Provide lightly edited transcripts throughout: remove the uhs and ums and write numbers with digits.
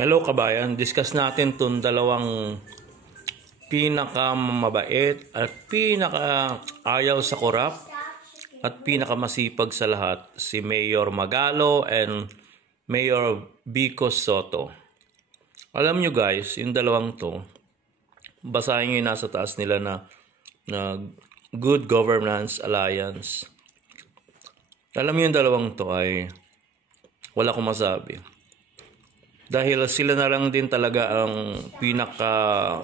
Hello kabayan, discuss natin itong dalawang pinakamabait at pinaka-ayaw sa korap at pinakamasipag sa lahat, si Mayor Magallo and Mayor Vico Sotto. Alam nyo guys, yung dalawang to, basahin nyo yung nasa taas nila na Good Governance Alliance. Alam nyo yung dalawang to ay wala akong masabi. Dahil sila na lang din talaga ang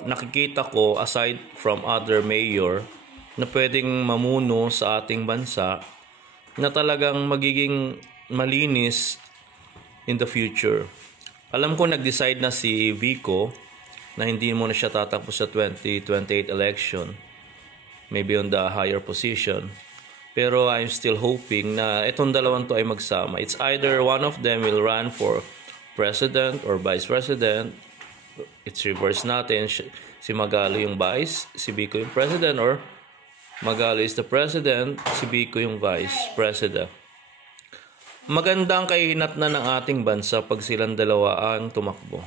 nakikita ko aside from other mayor na pwedeng mamuno sa ating bansa na talagang magiging malinis in the future. Alam ko nag-decide na si Vico na hindi mo na siya tatakbo sa 2028 election. Maybe on the higher position. Pero I'm still hoping na itong dalawang to ay magsama. It's either one of them will run for president or vice president. It's reverse natin. Si Magallo yung vice, si Vico yung president, or Magallo is the president, si Vico yung vice president. Magandang kahinatnan ng ating bansa pag silang dalawa ang tumakbo.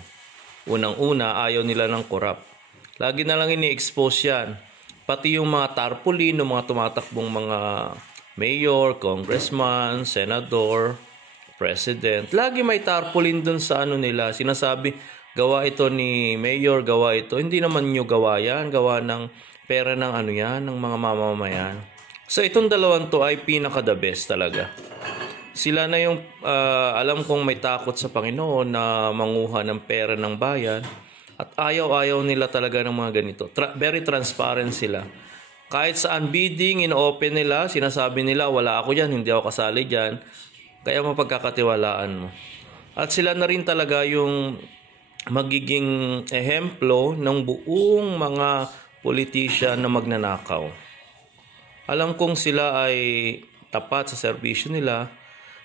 Unang-una, ayaw nila ng korap. Lagi na lang ini-expose yan. Pati yung mga tarpaulin, ng mga tumatakbong mga mayor, congressman, senador, president. Lagi may tarpaulin dun sa ano nila. Sinasabi, gawa ito ni mayor, gawa ito. Hindi naman nyo gawa yan. Gawa ng pera ng ano yan, ng mga mamamayan. So itong dalawang to ay pinaka-the best talaga. Sila na yung alam kong may takot sa Panginoon na manguha ng pera ng bayan. At ayaw-ayaw nila talaga ng mga ganito. Very transparent sila. Kahit saan bidding, in-open nila, sinasabi nila, wala ako dyan, hindi ako kasali dyan. Kaya mapagkakatiwalaan mo. At sila na rin talaga yung magiging ehemplo ng buong mga politician na magnanakaw. Alam kong sila ay tapat sa serbisyo nila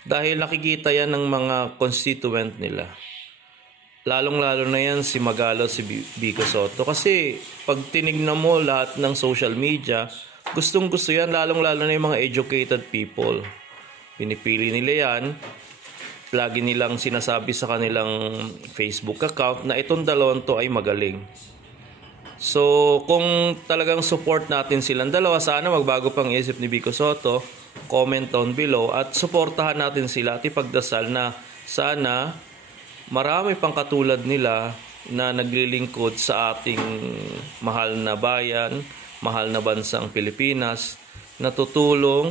dahil nakikita yan ng mga constituent nila. Lalong-lalo na yan si Magallo at si Vico Sotto. Kasi pag tinignan mo lahat ng social media, gustong-gusto yan, lalong-lalo na yung mga educated people. Pinipili nila yan. Lagi nilang sinasabi sa kanilang Facebook account na itong dalawang to ay magaling. So, kung talagang support natin silang dalawa, sana magbago pang isip ni Vico Sotto. Comment down below at suportahan natin sila at ipagdasal na sana marami pang katulad nila na naglilingkod sa ating mahal na bayan, mahal na bansang Pilipinas, na tutulong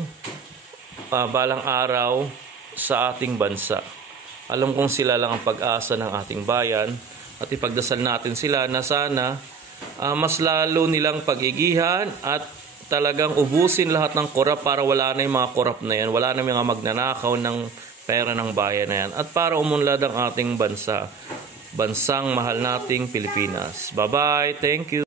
balang araw sa ating bansa. Alam kong sila lang ang pag-asa ng ating bayan at ipagdasal natin sila na sana mas lalo nilang pag-igihan at talagang ubusin lahat ng korap para wala na yung mga korap na yan, wala na yung mga magnanakaw ng pera ng bayan na yan at para umunlad ang ating bansa, bansang mahal nating Pilipinas. Bye-bye, thank you.